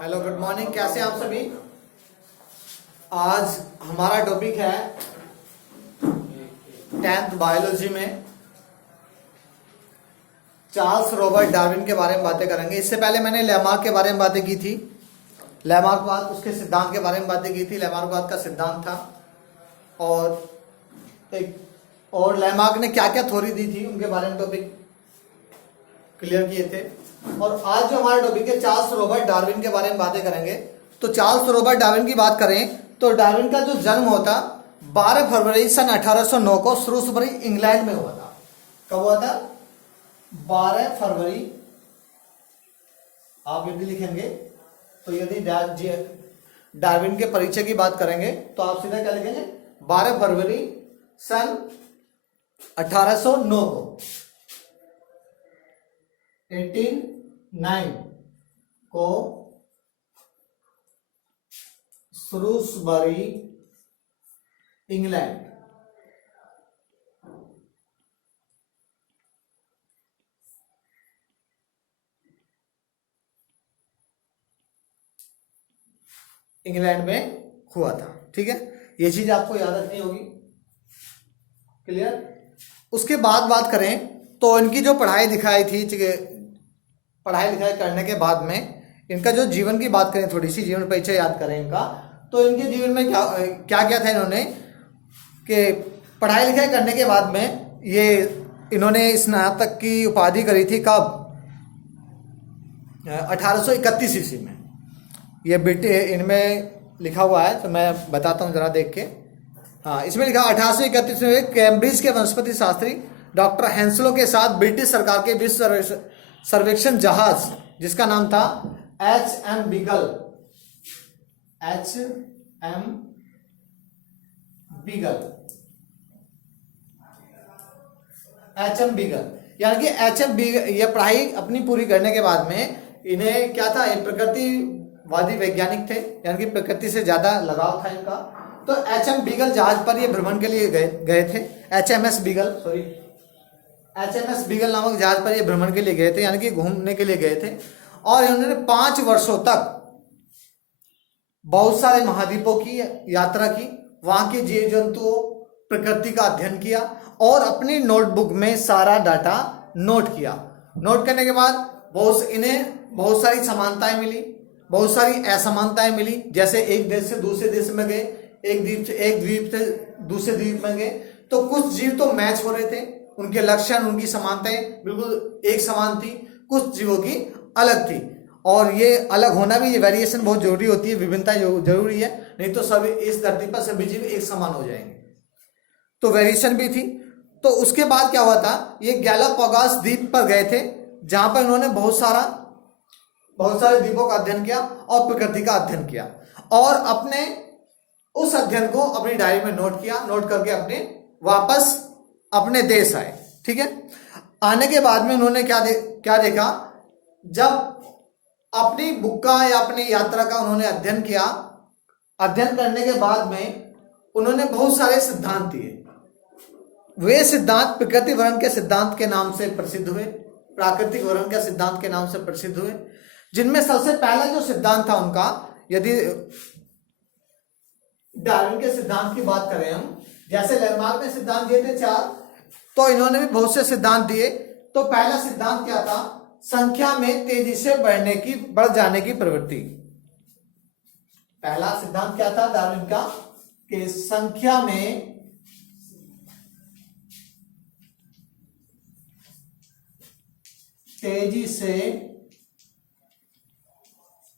Hello good morning, कैसे आप सभी। आज हमारा टॉपिक है 10th बायोलॉजी में चार्ल्स रॉबर्ट डार्विन के बारे में बातें करेंगे। इससे पहले मैंने लैमार्क के बारे में बातें की थी। लैमार्कवाद, उसके सिद्धांत के बारे में बातें की थी। लैमार्कवाद का सिद्धांत था और लैमार्क ने क्या क्या थ्योरी दी थी उनके बारे में टॉपिक क्लियर किए थे। और आज जो हमारा टॉपिक है चार्ल्स रॉबर्ट डार्विन के बारे में बातें करेंगे। तो चार्ल्स रॉबर्ट डार्विन की बात करें तो डार्विन का जो जन्म होता 12 फरवरी सन 1809 को श्रूसबरी इंग्लैंड में हुआ था। कब हुआ था? 12 फरवरी। आप यदि लिखेंगे तो यदि डार्विन के परिचय की बात करेंगे तो आप सीधा क्या लिखेंगे? 12 फरवरी सन 1809 को 1809 को श्रूसबरी इंग्लैंड। इंग्लैंड में हुआ था। ठीक है, ये चीज आपको याद रखनी होगी। क्लियर। उसके बाद बात करें तो इनकी जो पढ़ाई लिखाई थी, पढ़ाई लिखाई करने के बाद में इनका जो जीवन की बात करें, थोड़ी सी जीवन परिचय याद करें इनका, तो इनके जीवन में क्या क्या था इन्होंने कि पढ़ाई लिखाई करने के बाद में इन्होंने स्नातक की उपाधि करी थी। कब? 1831 ईस्वी में। ये इनमें लिखा हुआ है तो मैं बताता हूँ जरा देख के। हाँ, इसमें लिखा 1831 में कैम्ब्रिज के वनस्पति शास्त्री डॉक्टर हेंसलो के साथ ब्रिटिश सरकार के विश्व सर्वेक्षण जहाज, जिसका नाम था HM बीगल, HM बीगल, यानी कि HM बीगल, ये पढ़ाई अपनी पूरी करने के बाद में इन्हें क्या था, ये प्रकृतिवादी वैज्ञानिक थे, यानी कि प्रकृति से ज्यादा लगाव था इनका। तो HM बीगल जहाज पर ये भ्रमण के लिए गए थे। HMS beagle, sorry, HMS beagle नामक जहाज पर ये भ्रमण के लिए गए थे, यानी कि घूमने के लिए गए थे। और इन्होंने 5 वर्षों तक बहुत सारे महाद्वीपों की यात्रा की, वहां के जीव जंतुओं, प्रकृति का अध्ययन किया और अपनी नोटबुक में सारा डाटा नोट किया। नोट करने के बाद इन्हें बहुत सारी समानताएं मिली, बहुत सारी असमानताएं मिली। जैसे एक देश से दूसरे देश में गए, एक द्वीप से दूसरे द्वीप में गए, तो कुछ जीव तो मैच हो रहे थे, उनके लक्षण, उनकी समानताएं बिल्कुल एक समान थी, कुछ जीवों की अलग थी। और ये अलग होना भी, ये वेरिएशन बहुत जरूरी होती है, विभिन्नता जरूरी है, नहीं तो सभी इस धरती पर सभी जीव एक समान हो जाएंगे। तो वेरिएशन भी थी। तो उसके बाद क्या हुआ था, ये गैलापागोस द्वीप पर गए थे, जहां पर इन्होंने बहुत सारे द्वीपों का अध्ययन किया और प्रकृति का अध्ययन किया और अपने उस अध्ययन को अपनी डायरी में नोट किया। नोट करके वापस अपने देश आए। ठीक है, आने के बाद में उन्होंने क्या देखा, जब अपनी बुक का या अपनी यात्रा का उन्होंने अध्ययन किया, अध्ययन करने के बाद में उन्होंने बहुत सारे सिद्धांत दिए। वे सिद्धांत प्रकृति वर्ण के सिद्धांत के नाम से प्रसिद्ध हुए, प्राकृतिक वर्ण के सिद्धांत के नाम से प्रसिद्ध हुए, जिनमें सबसे पहला जो सिद्धांत था उनका, यदि डार्विन के सिद्धांत की बात करें हम, जैसे लैमार्क ने सिद्धांत दिए थे 4, तो इन्होंने भी बहुत से सिद्धांत दिए। तो पहला सिद्धांत क्या था? संख्या में तेजी से बढ़ जाने की प्रवृत्ति। पहला सिद्धांत क्या था डार्विन का? कि संख्या में तेजी से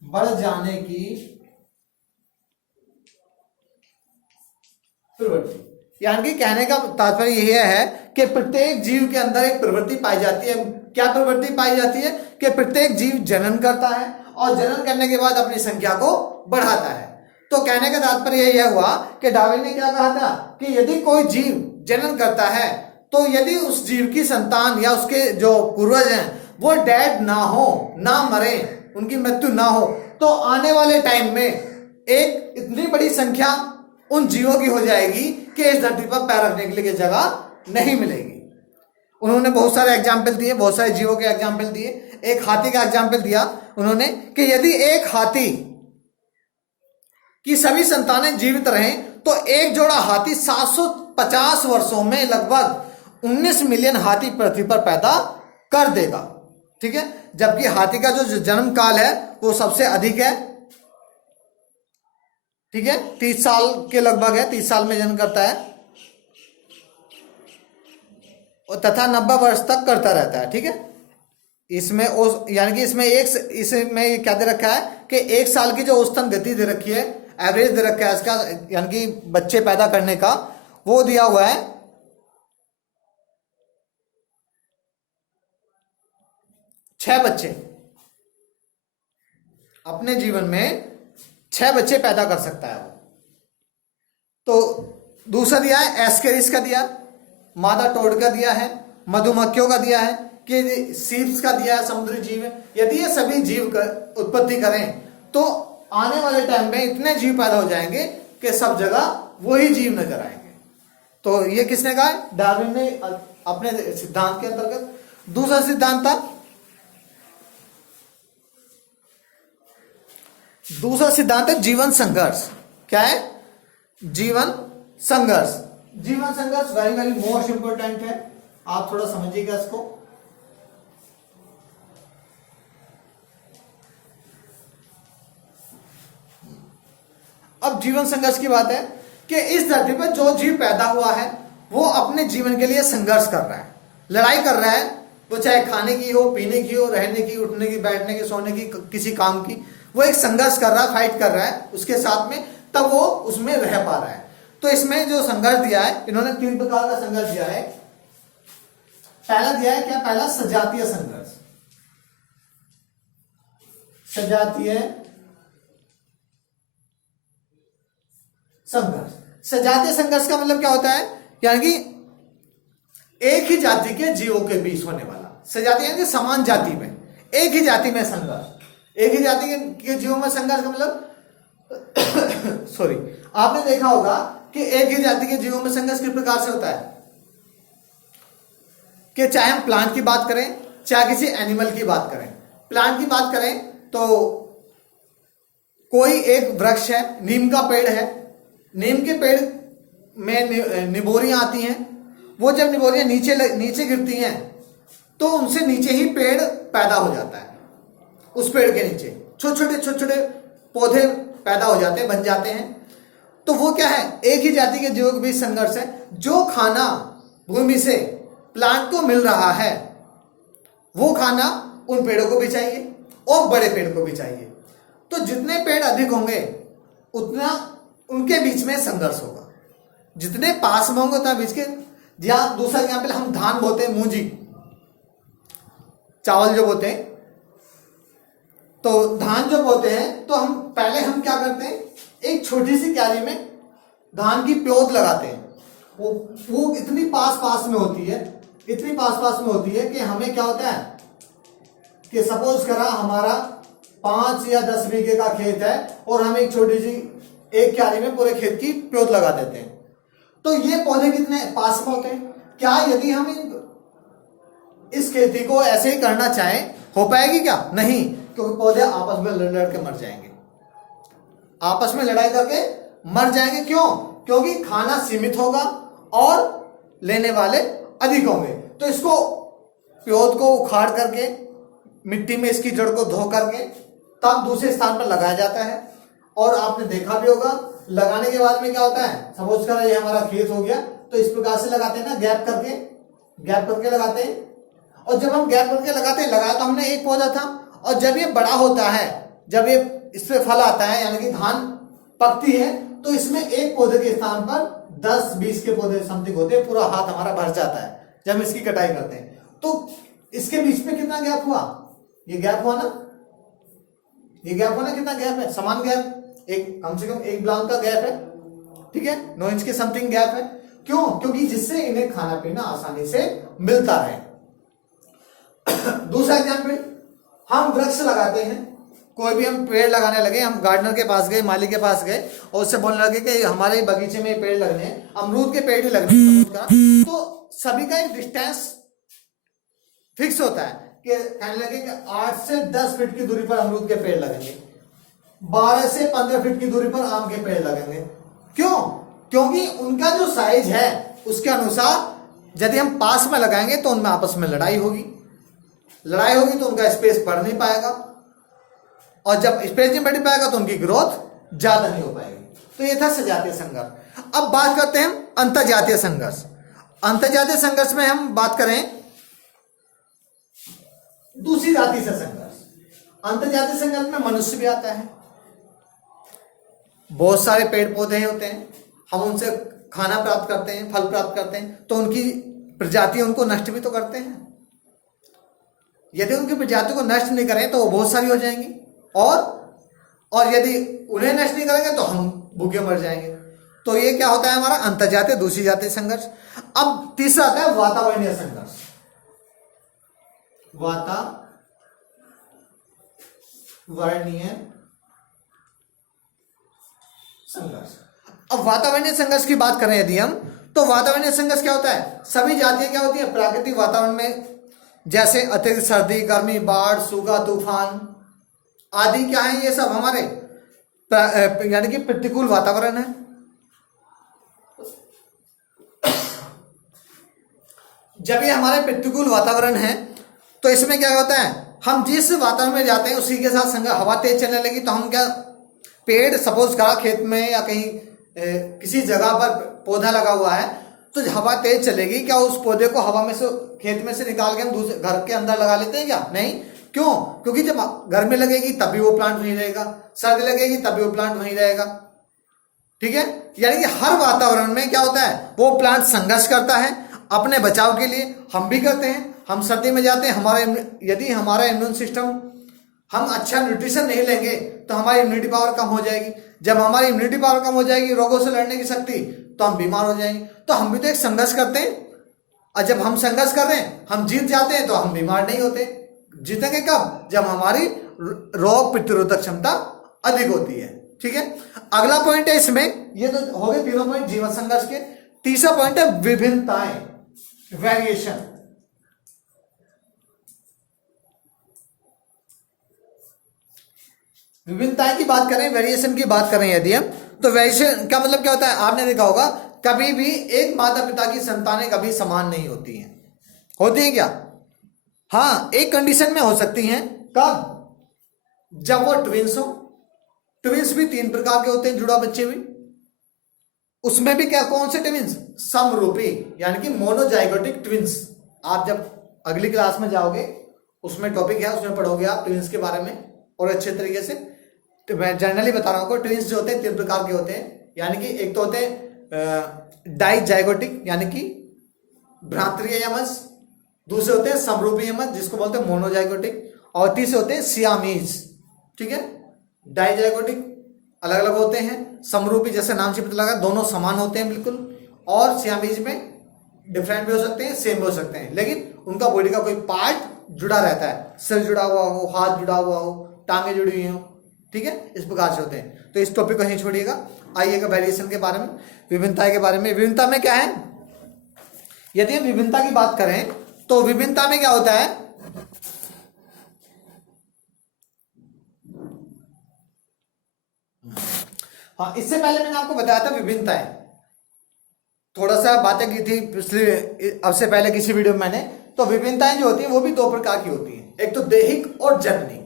बढ़ जाने की प्रवृत्ति। यानी कि कहने का तात्पर्य यह है कि प्रत्येक जीव के अंदर एक प्रवृत्ति पाई जाती है। क्या प्रवृत्ति पाई जाती है? कि प्रत्येक जीव जनन करता है और जनन करने के बाद अपनी संख्या को बढ़ाता है। तो कहने का तात्पर्य यह हुआ कि डार्विन ने क्या कहा था कि यदि कोई जीव जनन करता है तो यदि उस जीव की संतान या उसके जो पूर्वज हैं वो डेड ना हो, ना मरे, उनकी मृत्यु ना हो, तो आने वाले टाइम में एक इतनी बड़ी संख्या उन जीवों की हो जाएगी कि इस धरती पर पैर रखने के लिए जगह नहीं मिलेगी। उन्होंने बहुत सारे एग्जाम्पल दिए, बहुत सारे जीवों के एग्जाम्पल दिए। एक हाथी का एग्जाम्पल दिया उन्होंने कि यदि एक हाथी की सभी संतानें जीवित रहें तो एक जोड़ा हाथी 750 वर्षों में लगभग 19 मिलियन हाथी पृथ्वी पर पैदा कर देगा। ठीक है, जबकि हाथी का जो जन्म काल है वो सबसे अधिक है। ठीक है, 30 साल के लगभग है, 30 साल में जन्म करता है और तथा 90 वर्ष तक करता रहता है। ठीक है, इसमें यानी कि इसमें क्या दे रखा है कि 1 साल की जो औसतन गति दे रखी है, एवरेज दे रखा है इसका, यानी कि बच्चे पैदा करने का, वो दिया हुआ है 6 बच्चे। अपने जीवन में 6 बच्चे पैदा कर सकता है वो। तो दूसरा दिया है एस्केरिस का दिया, मादा टोड का दिया है, मधुमक्खियों का दिया है, कि सीप्स का दिया है, समुद्री जीव। यदि ये सभी जीव उत्पत्ति करें तो आने वाले टाइम में इतने जीव पैदा हो जाएंगे कि सब जगह वही जीव नजर आएंगे। तो ये किसने कहा? डार्विन ने अपने सिद्धांत के अंतर्गत। दूसरा सिद्धांत था, दूसरा सिद्धांत है जीवन संघर्ष। क्या है? जीवन संघर्ष। जीवन संघर्ष वेरी वेरी मोस्ट इंपोर्टेंट है, आप थोड़ा समझिएगा इसको। अब जीवन संघर्ष की बात है कि इस धरती पर जो जीव पैदा हुआ है वो अपने जीवन के लिए संघर्ष कर रहा है, लड़ाई कर रहा है। वो चाहे खाने की हो, पीने की हो, रहने की, उठने की, बैठने की, सोने की, किसी काम की, वो एक संघर्ष कर रहा है, फाइट कर रहा है उसके साथ में, तब वो उसमें रह पा रहा है। तो इसमें जो संघर्ष दिया है, इन्होंने 3 प्रकार का संघर्ष दिया है। पहला दिया है क्या? पहला सजातीय संघर्ष। सजातीय संघर्ष। सजातीय संघर्ष का मतलब क्या होता है? यानी कि एक ही जाति के जीवों के बीच होने वाला। सजातीय यानी कि समान जाति में, एक ही जाति में संघर्ष। एक ही जाति के जीवों में संघर्ष का मतलब सॉरी, आपने देखा होगा कि एक ही जाति के जीवों में संघर्ष किस प्रकार से होता है कि चाहे हम प्लांट की बात करें, चाहे किसी एनिमल की बात करें। प्लांट की बात करें तो कोई एक वृक्ष है, नीम का पेड़ है, नीम के पेड़ में निबोरियां आती हैं। वो जब निबोरियां नीचे गिरती हैं तो उनसे नीचे ही पेड़ पैदा हो जाता है। उस पेड़ के नीचे छोटे छोटे पौधे पैदा हो जाते हैं, बन जाते हैं। तो वो क्या है? एक ही जाति के जीवों के बीच संघर्ष है। जो खाना भूमि से प्लांट को मिल रहा है वो खाना उन पेड़ों को भी चाहिए और बड़े पेड़ को भी चाहिए। तो जितने पेड़ अधिक होंगे उतना उनके बीच में संघर्ष होगा। जितने पास में होंगे उतना बीच के। या दूसरा एग्जाम्पल, हम धान बोते हैं, मूंजी, चावल जो बोते हैं, तो धान जो बोते हैं तो हम क्या करते हैं, एक छोटी सी क्यारी में धान की प्योद लगाते हैं। वो इतनी पास में होती है, इतनी पास में होती है कि हमें क्या होता है कि सपोज करा हमारा 5 या 10 बीघे का खेत है और हम एक छोटी सी एक क्यारी में पूरे खेत की प्योद लगा देते हैं। तो ये पौधे कितने पास में होते हैं। क्या यदि हम इस खेती को ऐसे ही करना चाहें, हो पाएगी क्या? नहीं, क्योंकि पौधे आपस में लड़ के मर जाएंगे, आपस में लड़ाई करके मर जाएंगे। क्यों? क्योंकि खाना सीमित होगा और लेने वाले अधिक होंगे। तो इसको प्योद को उखाड़ करके मिट्टी में इसकी जड़ को धो करके तब दूसरे स्थान पर लगाया जाता है। और आपने देखा भी होगा, लगाने के बाद में क्या होता है, सपोज करो ये हमारा खेत हो गया, तो इस प्रकार से लगाते हैं ना, गैप करके लगाते हैं। और जब हम गैप करके लगाते हैं, लगाया तो हमने एक पौधा था, और जब ये बड़ा होता है, जब ये इसमें फल आता है, यानी कि धान पकती है, तो इसमें एक पौधे के स्थान पर 10-20 के पौधे समथिंग होते हैं। पूरा हाथ हमारा भर जाता है जब हम इसकी कटाई करते हैं। तो इसके बीच में कितना गैप हुआ? ये गैप हुआ ना, ये गैप हुआ ना, कितना गैप है? समान गैप, एक कम से कम 1 ब्लॉक का गैप है। ठीक है, 9 इंच के समथिंग गैप है। क्यों? क्योंकि जिससे इन्हें खाना पीना आसानी से मिलता रहे। दूसरा एग्जाम्पल, हम वृक्ष लगाते हैं, कोई भी हम पेड़ लगाने लगे, हम गार्डनर के पास गए, माली के पास गए और उससे बोलने लगे कि हमारे बगीचे में पेड़ लगने हैं, अमरूद के पेड़ ही लगने हैं, अमरूद का। तो सभी का एक डिस्टेंस फिक्स होता है कि कहने लगे कि 8 से 10 फीट की दूरी पर अमरूद के पेड़ लगेंगे, 12 से 15 फीट की दूरी पर आम के पेड़ लगेंगे। क्यों? क्योंकि उनका जो साइज है उसके अनुसार यदि हम पास में लगाएंगे तो उनमें आपस में लड़ाई होगी तो उनका स्पेस बढ़ नहीं पाएगा, और जब स्पेस नहीं बढ़ पाएगा तो उनकी ग्रोथ ज्यादा नहीं हो पाएगी। तो ये था सजातीय संघर्ष। अब बात करते हैं अंतरजातीय संघर्ष। अंतरजातीय संघर्ष में हम बात करें दूसरी जाति से संघर्ष। अंतरजातीय संघर्ष में मनुष्य भी आता है, बहुत सारे पेड़ पौधे होते हैं, हम उनसे खाना प्राप्त करते हैं, फल प्राप्त करते हैं, तो उनकी प्रजाति उनको नष्ट भी तो करते हैं। यदि उनकी प्रजाति को नष्ट नहीं करें तो वो बहुत सारी हो जाएंगी, और यदि उन्हें नष्ट नहीं करेंगे तो हम भूखे मर जाएंगे। तो ये क्या होता है हमारा अंतरजातीय दूसरी जातीय संघर्ष। अब तीसरा आता है वातावरणीय संघर्ष। वातावरणीय संघर्ष। अब वातावरणीय संघर्ष की बात करें यदि हम, तो वातावरणीय संघर्ष क्या होता है? सभी जातियां क्या होती है प्राकृतिक वातावरण में, जैसे अत्यधिक सर्दी, गर्मी, बाढ़, सूखा, तूफान आदि क्या है, ये सब हमारे यानी कि प्रतिकूल वातावरण है। जब ये हमारे प्रतिकूल वातावरण है तो इसमें क्या होता है, हम जिस वातावरण में जाते हैं उसी के साथ संघर्ष। हवा तेज चलने लगी तो हम क्या, पेड़ सपोज करा खेत में या कहीं किसी जगह पर पौधा लगा हुआ है, तो हवा तेज चलेगी, क्या उस पौधे को हवा में से खेत में से निकाल के हम दूसरे घर के अंदर लगा लेते हैं क्या? नहीं। क्यों? क्योंकि जब गर्मी लगेगी तभी वो प्लांट वहीं रहेगा, सर्दी लगेगी तभी वो प्लांट वहीं रहेगा। ठीक है, यानी कि हर वातावरण में क्या होता है, वो प्लांट संघर्ष करता है अपने बचाव के लिए। हम भी करते हैं, हम सर्दी में जाते हैं, यदि हमारा इम्यून सिस्टम, हम अच्छा न्यूट्रिशन नहीं लेंगे तो हमारी इम्यूनिटी पावर कम हो जाएगी। जब हमारी इम्यूनिटी पावर कम हो जाएगी, रोगों से लड़ने की शक्ति, तो हम बीमार हो जाएंगे। तो हम भी तो एक संघर्ष करते हैं, और जब हम संघर्ष कर रहे हैं, हम जीत जाते हैं तो हम बीमार नहीं होते। जीतेंगे कब? जब हमारी रोग प्रतिरोधक क्षमता अधिक होती है। ठीक है, अगला पॉइंट है इसमें, ये तो हो गए तीनों पॉइंट जीवन संघर्ष के। तीसरा पॉइंट है विभिन्नताएं, वेरिएशन। विभिन्नताएं की बात करें, वेरिएशन की बात करें यदि हम, तो वेरिएशन का मतलब क्या होता है? आपने देखा होगा कभी भी एक माता पिता की संतानें कभी समान नहीं होती हैं। होती है क्या? हाँ, एक कंडीशन में हो सकती हैं। कब? जब वो ट्विंस हो। ट्विंस भी 3 प्रकार के होते हैं, जुड़वा बच्चे भी। उसमें भी क्या, कौन से ट्विंस? समरूपी, यानी कि मोनोजाइगोटिक ट्विंस। आप जब अगली क्लास में जाओगे उसमें टॉपिक है, उसमें पढ़ोगे आप ट्विंस के बारे में और अच्छे तरीके से। तो मैं जनरली बता रहा हूँ, ट्विंस जो होते हैं 3 प्रकार के होते हैं, यानी कि एक तो होते हैं डाइजाइगोटिक यानी कि भ्रातृय यमज, दूसरे होते हैं समरूपी यमज जिसको बोलते हैं मोनोजाइगोटिक, और तीसरे होते हैं सियामीज। ठीक है, डाइजाइगोटिक अलग अलग होते हैं, समरूपी जैसे नाम से पता लगा दोनों समान होते हैं बिल्कुल, और सियामीज में डिफरेंट भी हो सकते हैं, सेम भी हो सकते हैं, लेकिन उनका बॉडी का कोई पार्ट जुड़ा रहता है, सिर जुड़ा हुआ हो, हाथ जुड़ा हुआ हो, टांगे जुड़ी हुई हो। ठीक है, इस प्रकार से होते हैं। तो इस टॉपिक को यहीं छोड़िएगा, आइएगा वेरिएशन के बारे में, विभिन्नता के बारे में। विभिन्नता में क्या है, यदि हम विभिन्नता की बात करें तो विभिन्नता में क्या होता है, हाँ, इससे पहले मैंने आपको बताया था विभिन्नताएं, थोड़ा सा बातें की थी पिछले, अब से पहले किसी वीडियो में मैंने। तो विभिन्नताएं जो होती है वो भी 2 प्रकार की होती हैं, एक तो दैहिक और जननी।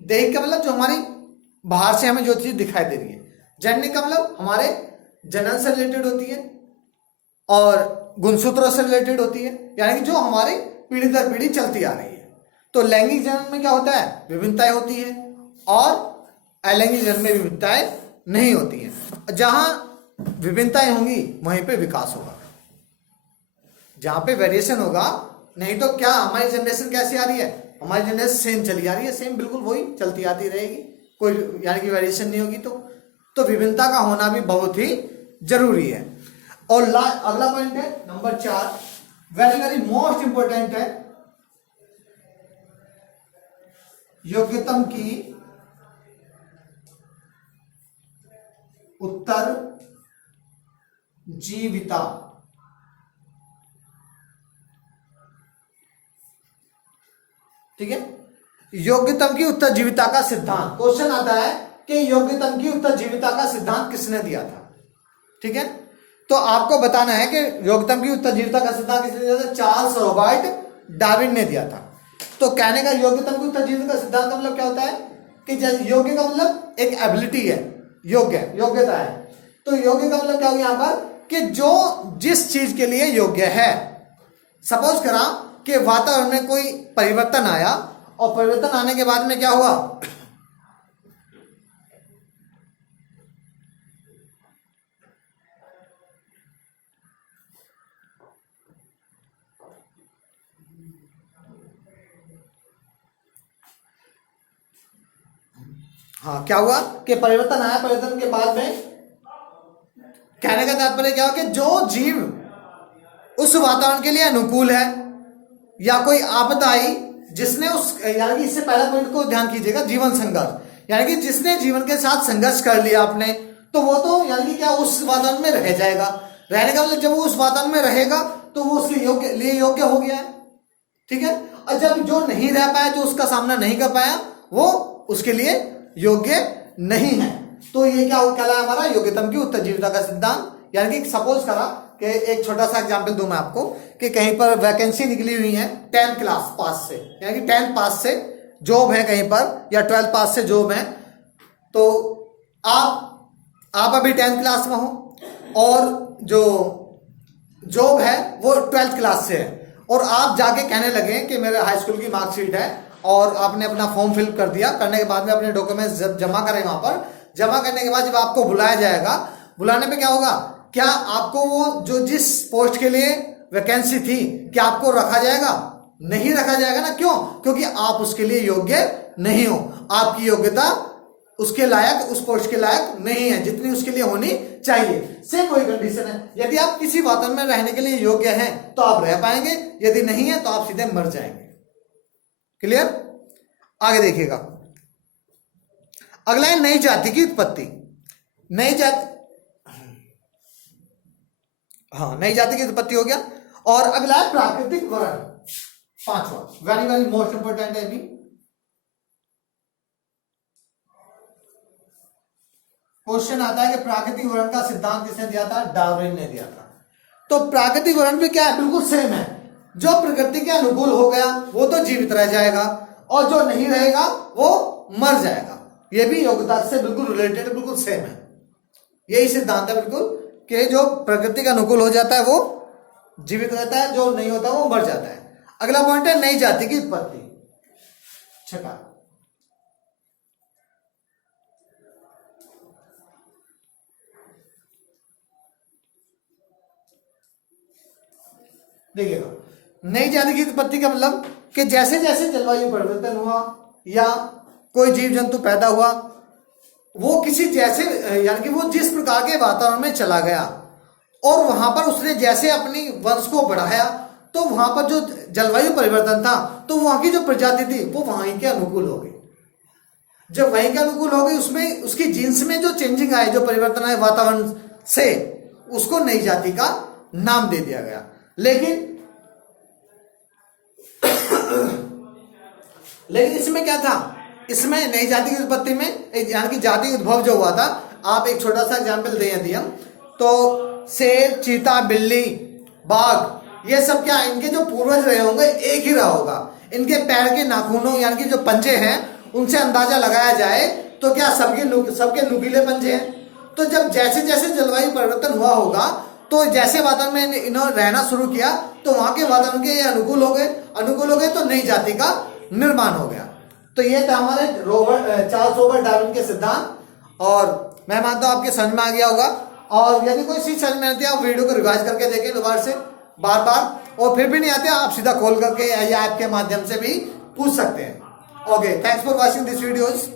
दैहिक का मतलब जो हमारी बाहर से हमें जो चीज दिखाई दे रही है, जननी का मतलब हमारे जनन से रिलेटेड होती है और गुणसूत्रों से रिलेटेड होती है, यानी कि जो हमारे पीढ़ी दर पीढ़ी चलती आ रही है। तो लैंगिक जनन में क्या होता है, विभिन्नताएं होती है, और अलैंगिक जनन में विभिन्नताएं नहीं होती हैं। जहां विभिन्नताएं होंगी वहीं पे विकास होगा, जहां पे वेरिएशन होगा। नहीं तो क्या हमारी जनरेशन कैसी आ रही है, हमारी जनरेशन सेम चली आ रही है, सेम बिल्कुल वही चलती आती रहेगी, कोई यानी कि वेरिएशन नहीं होगी। तो विभिन्नता का होना भी बहुत ही जरूरी है। और अगला पॉइंट है number 4, very very most important है, योग्यतम की उत्तर जीविता। ठीक है। योग्यतम की उत्तरजीविता का सिद्धांत, क्वेश्चन आता है कि योग्यतम की उत्तरजीविता का सिद्धांत किसने दिया था, ठीक है। तो आपको बताना है कि योग्यतम की उत्तरजीविता का सिद्धांत किसने दिया था, चार्ल्स रॉबर्ट डार्विन ने दिया था। तो कहने का योग्यतम की उत्तरजीविता का सिद्धांत का मतलब क्या होता है कि योग्य का मतलब एक एबिलिटी है, योग्यता है। तो योग्य का मतलब क्या हो गया यहाँ पर कि जो जिस चीज के लिए योग्य है। सपोज करा कि वातावरण में कोई परिवर्तन आया और परिवर्तन आने के बाद में क्या हुआ, हाँ क्या हुआ कि परिवर्तन आया, परिवर्तन के बाद में कहने का तात्पर्य क्या हो कि जो जीव उस वातावरण के लिए अनुकूल है या कोई आपदा आई जिसने उस, यानी कि इससे पहला पॉइंट को ध्यान कीजिएगा, जीवन संघर्ष, यानी कि जिसने जीवन के साथ संघर्ष कर लिया आपने, तो वो तो यानी कि क्या उस वातावरण में रह जाएगा। रहने का मतलब जब वो उस वातावरण में रहेगा तो वो उसके लिए योग्य हो गया है, ठीक है। और जब जो नहीं रह पाया, जो उसका सामना नहीं कर पाया, वो उसके लिए योग्य नहीं है। तो ये क्या कहलाया हमारा योग्यतम की उत्तरजीविता का सिद्धांत। यानी कि सपोज करा कि एक छोटा सा एग्जांपल दूं मैं आपको कि कहीं पर वैकेंसी निकली हुई है 10th क्लास पास से, यानी कि 10th पास से जॉब है कहीं पर, या 12th पास से जॉब है। तो आप अभी 10th क्लास में हो और जो जॉब है वो 12th क्लास से है, और आप जाके कहने लगे कि मेरे हाई स्कूल की मार्कशीट है, और आपने अपना फॉर्म फिल कर दिया, करने के बाद में अपने डॉक्यूमेंट्स जमा करें वहां पर। जमा करने के बाद जब आपको बुलाया जाएगा, बुलाने पे क्या होगा, क्या आपको वो जो जिस पोस्ट के लिए वैकेंसी थी, क्या आपको रखा जाएगा? नहीं रखा जाएगा ना। क्यों? क्योंकि आप उसके लिए योग्य नहीं हो, आपकी योग्यता उसके लायक, उस पोस्ट के लायक नहीं है जितनी उसके लिए होनी चाहिए। सेम वही कंडीशन है, यदि आप किसी वातावरण में रहने के लिए योग्य हैं तो आप रह पाएंगे, यदि नहीं है तो आप सीधे मर जाएंगे। क्लियर? आगे देखिएगा, अगला है नई जाति की उत्पत्ति। नई जाति, हाँ नई जाति की उत्पत्ति हो गया। और अगला है प्राकृतिक वर्ण, पांचवा, वेरी वेरी मोस्ट इंपोर्टेंट है। अभी क्वेश्चन आता है कि प्राकृतिक वर्ण का सिद्धांत किसने दिया था? डार्विन ने दिया था। तो प्राकृतिक वर्ण भी क्या है? बिल्कुल सेम है। जो प्रकृति के अनुकूल हो गया वो तो जीवित रह जाएगा, और जो नहीं रहेगा वो मर जाएगा। ये भी योग्यता से बिल्कुल रिलेटेड, बिल्कुल सेम है। यही सिद्धांत है बिल्कुल, कि जो प्रकृति के अनुकूल हो जाता है वो जीवित रहता है, जो नहीं होता वो मर जाता है। अगला पॉइंट है नई जाति की उत्पत्ति, छठा। देखिएगा, नई जाति की उत्पत्ति का मतलब कि जैसे जैसे जलवायु परिवर्तन हुआ या कोई जीव जंतु पैदा हुआ, वो किसी जैसे, यानी कि वो जिस प्रकार के वातावरण में चला गया और वहां पर उसने जैसे अपनी वंश को बढ़ाया, तो वहां पर जो जलवायु परिवर्तन था तो वहां की जो प्रजाति थी वो वहीं के अनुकूल हो गई। जब वहीं के अनुकूल हो गई, उसमें उसकी जीन्स में जो चेंजिंग आए, जो परिवर्तन आए वातावरण से, उसको नई जाति का नाम दे दिया गया। लेकिन इसमें क्या था? इसमें नई जाति की उत्पत्ति में यानी कि जाति उद्भव जो हुआ था, आप एक छोटा सा एग्जाम्पल दे दिया तो शेर, चीता, बिल्ली, बाघ, ये सब क्या, इनके जो पूर्वज रहे होंगे एक ही रहा होगा। इनके पैर के नाखूनों यानी कि जो पंजे हैं उनसे अंदाजा लगाया जाए तो क्या सबके नुकीले पंजे हैं। तो जब जैसे जैसे जलवायु परिवर्तन हुआ होगा, तो जैसे वातावरण में इन्होंने रहना शुरू किया तो वहां के वातावरण के अनुकूल हो गए तो नई जाति का निर्माण हो गया। तो ये था हमारे चार्ल्स रॉबर्ट डार्विन के सिद्धांत, और मैं मानता हूं आपके समझ में आ गया होगा। और यदि कोई चीज समझ में आती है, आप वीडियो को रिवाइज करके देखें दोबारा से, बार बार, और फिर भी नहीं आते आप सीधा कॉल करके या ऐप के माध्यम से भी पूछ सकते हैं। Okay, thanks for watching this videos.